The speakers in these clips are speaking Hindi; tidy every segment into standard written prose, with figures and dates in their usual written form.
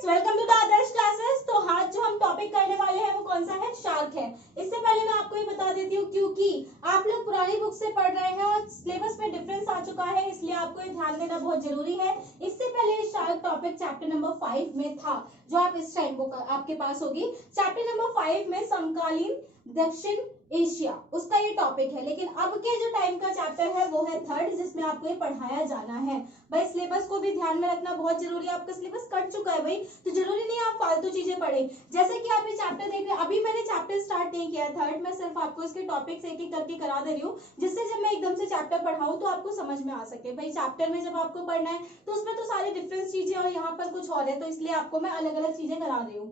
Students, welcome to the Adarsh classes. तो आज जो हम टॉपिक करने वाले हैं वो कौन सा है? शार्क है। इससे पहले मैं आपको ये बता देती हूँ, क्योंकि आप लोग पुरानी बुक से पढ़ रहे हैं और सिलेबस में डिफरेंस आ चुका है, इसलिए आपको ये ध्यान देना बहुत जरूरी है। इससे पहले शार्क टॉपिक चैप्टर नंबर 5 में था, जो आप इस टाइम बुक आपके पास होगी। चैप्टर नंबर 5 में समकालीन दक्षिण एशिया उसका ये टॉपिक है, लेकिन अब के जो टाइम का चैप्टर है वो है 3rd, जिसमें आपको ये पढ़ाया जाना है। भाई सिलेबस को भी ध्यान में रखना बहुत जरूरी है। आपका सिलेबस कट चुका है भाई, तो जरूरी नहीं है आप फालतू चीजें पढ़ें। जैसे कि आप ये चैप्टर देख रहे हैं, अभी मैंने चैप्टर स्टार्ट नहीं किया है 3rd, मैं सिर्फ आपको इसके टॉपिक्स एक एक करके करा दे रही हूँ, जिससे जब मैं एकदम से चैप्टर पढ़ाऊँ तो आपको समझ में आ सके। भाई चैप्टर में जब आपको पढ़ना है तो उसमें तो सारी डिफरेंस चीजें और यहाँ पर कुछ और है, तो इसलिए आपको मैं अलग अलग चीजें करा रही हूँ।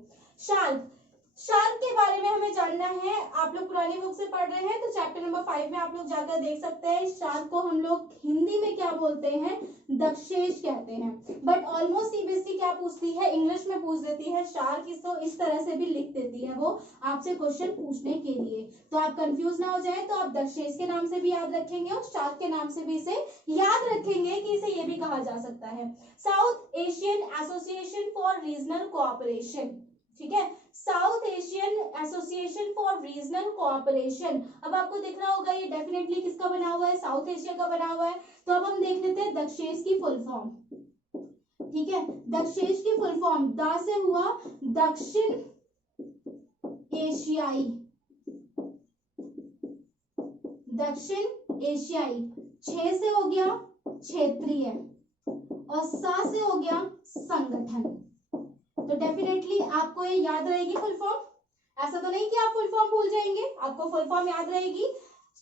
शार्क के बारे में हमें जानना है। आप लोग पुरानी बुक से पढ़ रहे हैं तो चैप्टर नंबर 5 में आप लोग जाकर देख सकते हैं। शार्क को हम लोग हिंदी में क्या बोलते हैं? दक्षेश कहते हैं। बट ऑलमोस्ट सीबीएसई क्या पूछती है? इंग्लिश में पूछ देती है शार्क, इसको इस तरह से भी लिख देती है वो आपसे क्वेश्चन पूछने के लिए, तो आप कंफ्यूज ना हो जाए। तो आप दक्षेश के नाम से भी याद रखेंगे और शार्क के नाम से भी इसे याद रखेंगे कि इसे ये भी कहा जा सकता है south Asian association for regional cooperation. ठीक है, south Asian association for regional cooperation. अब आपको दिख रहा होगा ये डेफिनेटली किसका बना हुआ है? साउथ एशिया का बना हुआ है। तो अब हम देख लेते हैं दक्षेश की फुल फॉर्म। ठीक है, दक्षेश की फुल फॉर्म द से हुआ दक्षिण एशियाई, दक्षिण एशियाई, छह से हो गया क्षेत्रीय और सा से हो गया संगठन। तो डेफिनेटली आपको ये याद रहेगी फुल फॉर्म। ऐसा तो नहीं कि आप फुल फॉर्म भूल जाएंगे, आपको फुल फॉर्म याद रहेगी।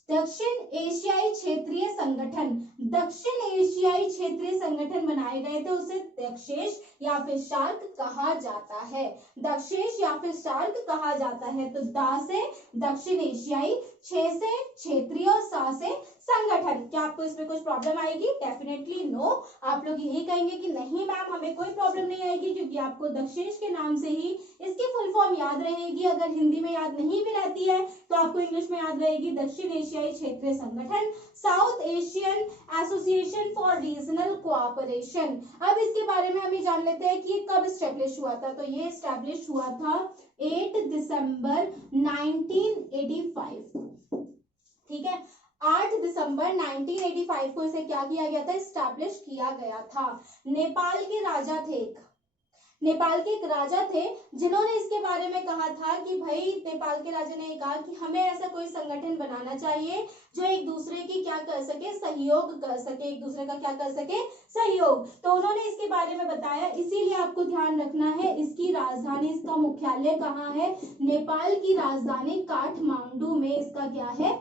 दक्षिण एशियाई क्षेत्रीय संगठन, दक्षिण एशियाई क्षेत्रीय संगठन बनाए गए थे, उसे दक्षेश या फिर शार्क कहा जाता है। दक्षेश या फिर शार्क कहा जाता है। तो दा से दक्षिण एशियाई, छह से क्षेत्रीय और सा से संगठन। क्या आपको इसमें कुछ प्रॉब्लम आएगी? Definitely no. आप लोग यही कहेंगे कि नहीं मैम हमें कोई प्रॉब्लम नहीं आएगी, क्योंकि आपको दक्षेश के नाम से ही इसकी फुल फॉर्म याद रहेगी। अगर हिंदी में याद नहीं भी रहती है तो आपको इंग्लिश में याद रहेगी दक्षिण एशियाई क्षेत्रीय संगठन, south Asian association for regional cooperation. अब इसके बारे में हम ये जान लेते हैं कि ये कब स्टैब्लिश हुआ था। तो ये स्टैब्लिश हुआ था 8 दिसंबर 1985। ठीक है, 8 दिसंबर 1985 को इसे क्या किया गया था? स्टैब्लिश किया गया था। नेपाल के राजा थे, नेपाल के एक राजा थे जिन्होंने इसके बारे में कहा था कि भाई नेपाल के राजा ने कहा कि हमें ऐसा कोई संगठन बनाना चाहिए जो एक दूसरे की क्या कर सके? सहयोग कर सके, एक दूसरे का क्या कर सके? सहयोग। तो उन्होंने इसके बारे में बताया, इसीलिए आपको ध्यान रखना है इसकी राजधानी, इसका मुख्यालय कहाँ है? नेपाल की राजधानी काठमांडू में इसका क्या है?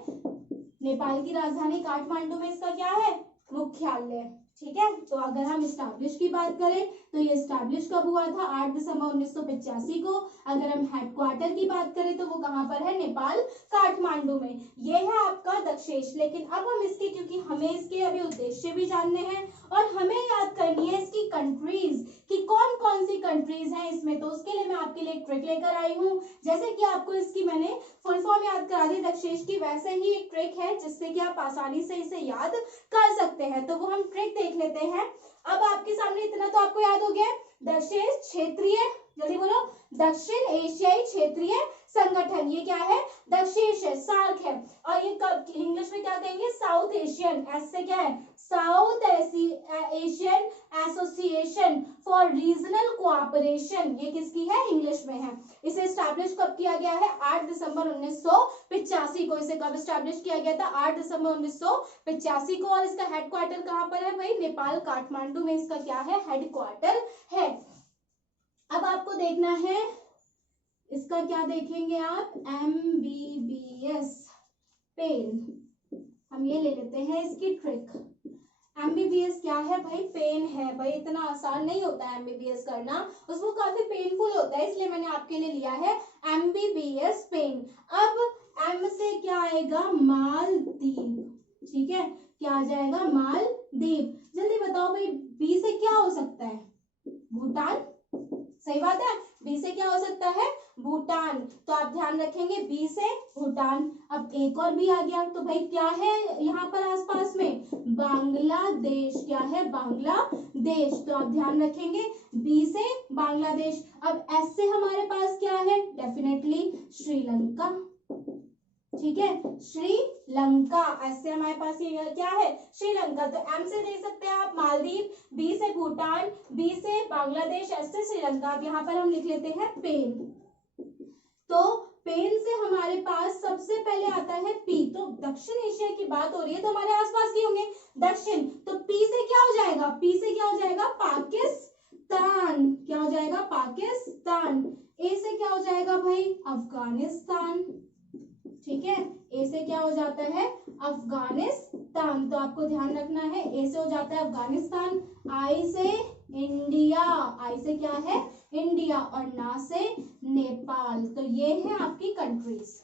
नेपाल की राजधानी काठमांडू में इसका क्या है? मुख्यालय। ठीक है, तो अगर हम स्टैब्लिश की बात करें तो ये स्टैब्लिश कब हुआ था? 8 दिसंबर 1985 को। अगर हम हेडक्वार्टर की बात करें तो वो कहाँ पर है? नेपाल काठमांडू में। ये है आपका दक्षेश। लेकिन अब हम इसके, क्योंकि हमें इसके अभी उद्देश्य भी जानने हैं और हमें याद करनी है इसकी कंट्रीज कि कौन कौन सी कंट्रीज हैं इसमें, तो उसके लिए मैं आपके लिए एक ट्रिक लेकर आई हूँ। जैसे कि आपको इसकी मैंने फुल फॉर्म याद करा दी दक्षेश की, वैसे ही एक ट्रिक है जिससे कि आप आसानी से इसे याद कर सकते हैं। तो वो हम ट्रिक देख लेते हैं। अब आपके सामने इतना तो आपको याद हो गया, दक्षेश क्षेत्रीय, जल्दी बोलो, दक्षिण एशियाई क्षेत्रीय संगठन, ये क्या है? दक्षेश है, सार्क है। और ये कब इंग्लिश में क्या कहेंगे? साउथ एशियन, एस से क्या है? South Asian association for regional cooperation, ये किसकी है? इंग्लिश में है। इसे स्टैब्लिश कब किया गया है? 8 दिसंबर 1985 को। इसे कब स्टैब्लिश किया गया था? 8 दिसंबर 1985 को। और इसका हेडक्वार्टर कहाँ पर है भाई? नेपाल काठमांडू में इसका क्या है? हेडक्वार्टर है। अब आपको देखना है इसका, क्या देखेंगे आप? MBBS pen. हम ये ले लेते हैं इसकी ट्रिक। MBBS क्या है भाई? पेन है। भाई इतना आसान नहीं होता है MBBS करना, उसको काफी पेनफुल होता है, इसलिए मैंने आपके लिए लिया है MBBS पेन। अब M से क्या आएगा? मालदीव। ठीक है, क्या आ जाएगा? मालदीव। जल्दी बताओ भाई, B से क्या हो सकता है? भूटान। सही बात है, बी से क्या हो सकता है? भूटान। तो आप ध्यान रखेंगे बी से भूटान। अब एक और भी आ गया, तो भाई क्या है यहाँ पर आसपास में? बांग्लादेश। क्या है? बांग्लादेश। देश, तो आप ध्यान रखेंगे बी से बांग्लादेश। अब एस से हमारे पास क्या है, डेफिनेटली श्रीलंका, ठीक है, श्रीलंका। ऐसे हमारे पास ये क्या है, श्रीलंका। तो एम से दे सकते हैं आप मालदीव, बी से भूटान, बी से बांग्लादेश, एस से श्रीलंका। अब यहाँ पर हम लिख लेते हैं पेन। तो पेन से हमारे पास सबसे पहले आता है पी। तो दक्षिण एशिया की बात हो रही है तो हमारे आसपास के होंगे दक्षिण। तो पी से क्या हो जाएगा, पी से क्या हो जाएगा, पाकिस्तान। क्या हो जाएगा, पाकिस्तान। ए से क्या हो जाएगा भाई, अफगानिस्तान, ठीक है। ए से क्या हो जाता है, अफगानिस्तान। तो आपको ध्यान रखना है, ए से हो जाता है अफगानिस्तान। आई से इंडिया, आई से क्या है, इंडिया। और ना से नेपाल। तो ये है आपकी कंट्रीज।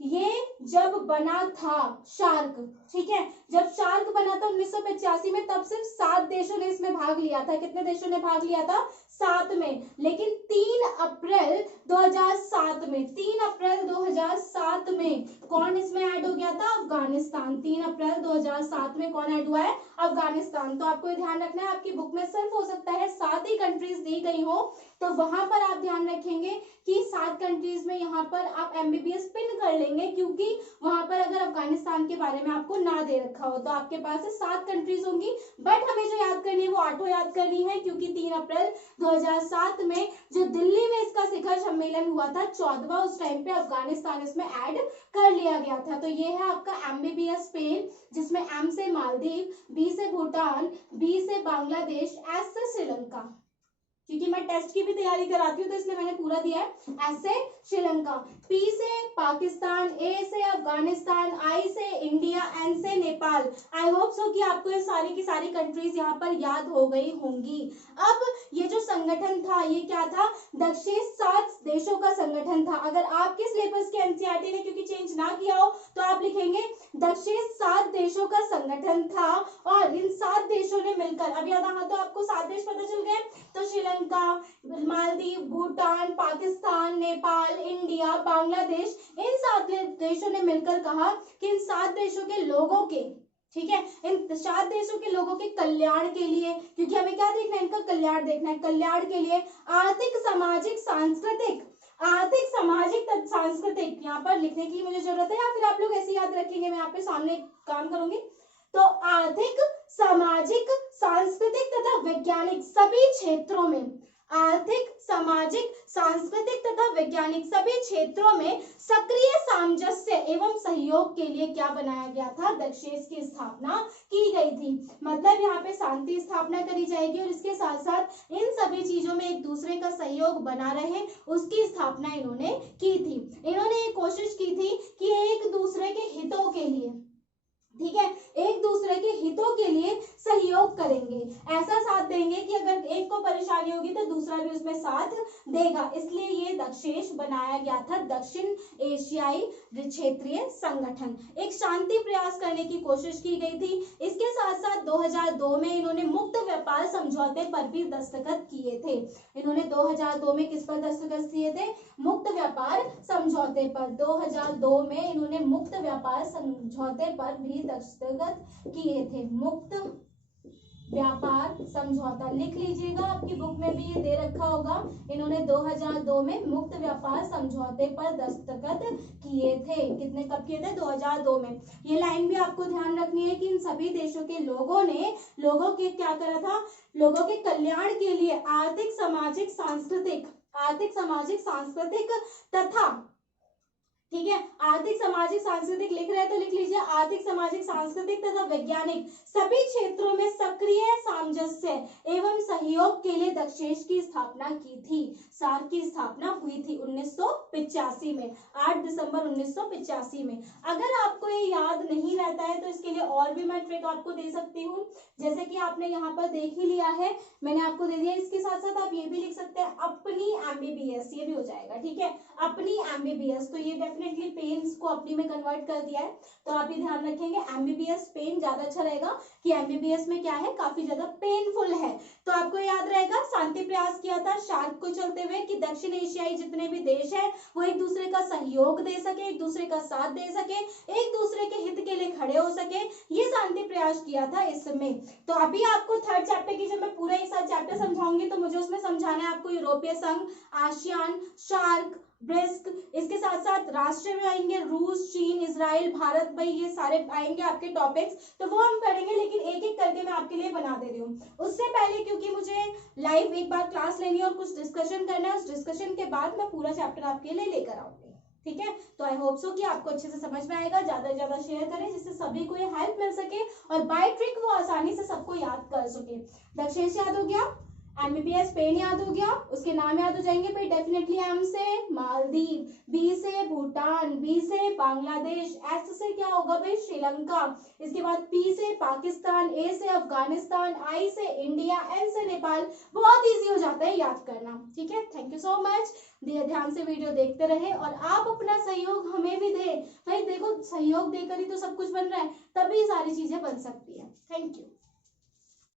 ये जब बना था शार्क, ठीक है, जब शार्क बना था 1985 में, तब सिर्फ 7 देशों ने इसमें भाग लिया था। कितने देशों ने भाग लिया था, 7 में। लेकिन 3 अप्रैल 2007 में, 3 अप्रैल 2007 में कौन इसमें ऐड हो गया था, अफगानिस्तान। 3 अप्रैल 2007 में कौन ऐड हुआ है, अफगानिस्तान। तो आपको ध्यान रखना है, आपकी बुक में सिर्फ हो सकता है 7 ही कंट्रीज दी गई हो, तो वहां पर आप ध्यान रखेंगे कि 7 कंट्रीज में यहाँ पर आप एमबीबीएस पिन कर लेंगे, क्योंकि वहां पर अगर अफगानिस्तान के बारे में आपको ना दे रखा हो तो आपके पास 7 कंट्रीज होंगी। बट हमें जो याद करनी है वो 8 याद करनी है, क्योंकि 3 अप्रैल 2007 में जो दिल्ली में इसका शिखर सम्मेलन हुआ था 14वां, उस टाइम पे अफगानिस्तान इसमें ऐड कर लिया गया था। तो ये है आपका एमबीबीएस पेन, जिसमें एम से मालदीव, बी से भूटान, बी से बांग्लादेश, एस से श्रीलंका। क्योंकि मैं टेस्ट की भी तैयारी कराती हूँ तो इसलिए मैंने पूरा दिया है। ऐसे श्रीलंका, पी से पाकिस्तान, ए से अफगानिस्तान, आई से इंडिया, एन से नेपाल। आई होप सो कि आपको ये सारी की सारी कंट्रीज यहाँ पर याद हो गई होंगी। अब ये जो संगठन था ये क्या था, दक्षिण 7 देशों का संगठन था। अगर आपके सिलेबस के एनसीईआरटी ने क्योंकि चेंज ना किया हो तो आप लिखेंगे दक्षिण 7 देशों का संगठन था, और इन 7 देशों ने मिलकर, अब यहाँ तो आपको 7 देश पता चल गए, तो श्रीलंका, मालदीव, भूटान, पाकिस्तान, नेपाल, इंडिया, बांग्लादेश, इन 7 देशों ने मिलकर कहा कि इन 7 देशों के लोगों के, ठीक है, इन 7 देशों के लोगों के कल्याण के लिए, क्योंकि हमें क्या देखना है, इनका कल्याण देखना है, कल्याण के लिए आर्थिक, सामाजिक, सांस्कृतिक, आर्थिक, सामाजिक, सांस्कृतिक, यहाँ पर लिखने की मुझे जरूरत है या फिर आप लोग ऐसे याद रखेंगे, मैं यहाँ पे सामने काम करूंगी। तो आर्थिक, सामाजिक, सांस्कृतिक तथा वैज्ञानिक सभी क्षेत्रों में, आर्थिक, सामाजिक, सांस्कृतिक तथा वैज्ञानिक सभी क्षेत्रों में सक्रिय सामंजस्य एवं सहयोग के लिए क्या बनाया गया था, दक्षेश की स्थापना की गई थी। मतलब यहाँ पे शांति स्थापना करी जाएगी और इसके साथ साथ इन सभी चीजों में एक दूसरे का सहयोग बना रहे, उसकी स्थापना इन्होंने की थी। इन्होंने एक कोशिश की थी कि एक दूसरे के हितों के लिए, ठीक है, एक दूसरे के हितों के लिए सहयोग करेंगे, ऐसा साथ देंगे कि अगर एक को परेशानी होगी तो दूसरा भी उसमें साथ देगा। इसलिए ये दक्षेश बनाया गया था, दक्षिण एशियाई क्षेत्रीय संगठन। एक शांति प्रयास करने की कोशिश की गई थी। इसके साथ साथ 2002 में इन्होंने मुक्त व्यापार समझौते पर भी दस्तखत किए थे। इन्होंने 2002 में किस पर दस्तखत किए थे, मुक्त व्यापार समझौते पर। 2002 में इन्होंने मुक्त व्यापार समझौते पर भी दस्तखत किए थे। मुक्त व्यापार समझौता लिख लीजिएगा, आपकी बुक में भी ये दे रखा होगा। इन्होंने 2002 में मुक्त व्यापार समझौते पर दस्तखत किए थे। कितने, कब किए थे, 2002 में। ये लाइन भी आपको ध्यान रखनी है कि इन सभी देशों के लोगों ने, लोगों के क्या करा था, लोगों के कल्याण के लिए आर्थिक, सामाजिक, सांस्कृतिक, आर्थिक, सामाजिक, सांस्कृतिक तथा, ठीक है, आर्थिक, सामाजिक, सांस्कृतिक लिख रहे हैं तो लिख लीजिए, आर्थिक, सामाजिक, सांस्कृतिक तथा वैज्ञानिक सभी क्षेत्रों में सक्रिय सामंजस्य एवं सहयोग के लिए दक्षेश की स्थापना की थी। सार्क की स्थापना हुई थी 1985 में, 8 दिसंबर 1985 में। अगर आपको ये याद नहीं रहता है तो इसके लिए और भी मैं ट्रिक आपको दे सकती हूँ, जैसे कि आपने यहाँ पर देख ही लिया है, मैंने आपको दे दिया। इसके साथ साथ आप ये भी लिख सकते हैं अपनी एमबीबीएस, ये भी हो जाएगा, ठीक है, अपनी एमबीबीएस। तो ये डेफिनेटली पेन्स को अपनी में कन्वर्ट कर दिया है, तो आप ये ध्यान रखेंगे एमबीबीएस पेन ज्यादा अच्छा रहेगा कि एमबीबीएस में क्या है, काफी ज्यादा पेनफुल है। तो आपको याद रहेगा शांति प्रयास किया था शार्क को चलते हुए कि दक्षिण एशियाई जितने भी देश हैं वो एक दूसरे का सहयोग दे सके, एक दूसरे का साथ दे सके, एक दूसरे के हित के लिए खड़े हो सके, ये शांति प्रयास किया था इसमें। तो अभी आपको थर्ड चैप्टर की जब मैं पूरा एक साथ चैप्टर समझाऊंगी तो मुझे उसमें समझाना है आपको यूरोपीय संघ, आसियान, शार्क, ब्रिक्स, इसके साथ साथ राष्ट्र में आएंगे रूस, चीन, इजराइल, भारत, भाई ये सारे आएंगे आपके टॉपिक्स, तो वो हम पढ़ेंगे, लेकिन एक एक करके मैं आपके लिए बना दे रही हूँ। उससे पहले क्योंकि मुझे लाइव एक बार क्लास लेनी है और कुछ डिस्कशन करना है, उस डिस्कशन के बाद मैं पूरा चैप्टर आपके लिए लेकर आऊंगी, ठीक है। तो आई होप सो कि आपको अच्छे से समझ में आएगा। ज्यादा से ज्यादा शेयर करें जिससे सभी को ये हेल्प मिल सके और बाय ट्रिक वो आसानी से सबको याद कर सके। दक्षिण से याद हो गया, एमबीबीएस स्पेन याद हो गया, उसके नाम याद हो जाएंगे भाई डेफिनेटली। एम से मालदीव, बी से भूटान, बी से बांग्लादेश, एस से क्या होगा भाई श्रीलंका, इसके बाद पी से पाकिस्तान, ए से अफगानिस्तान, आई से इंडिया, एन से नेपाल। बहुत इजी हो जाता है याद करना, ठीक है। थैंक यू सो मच, ध्यान से वीडियो देखते रहे और आप अपना सहयोग हमें भी दे भाई। देखो सहयोग देकर ही तो सब कुछ बन रहा है, तभी सारी चीजें बन सकती है। Thank you.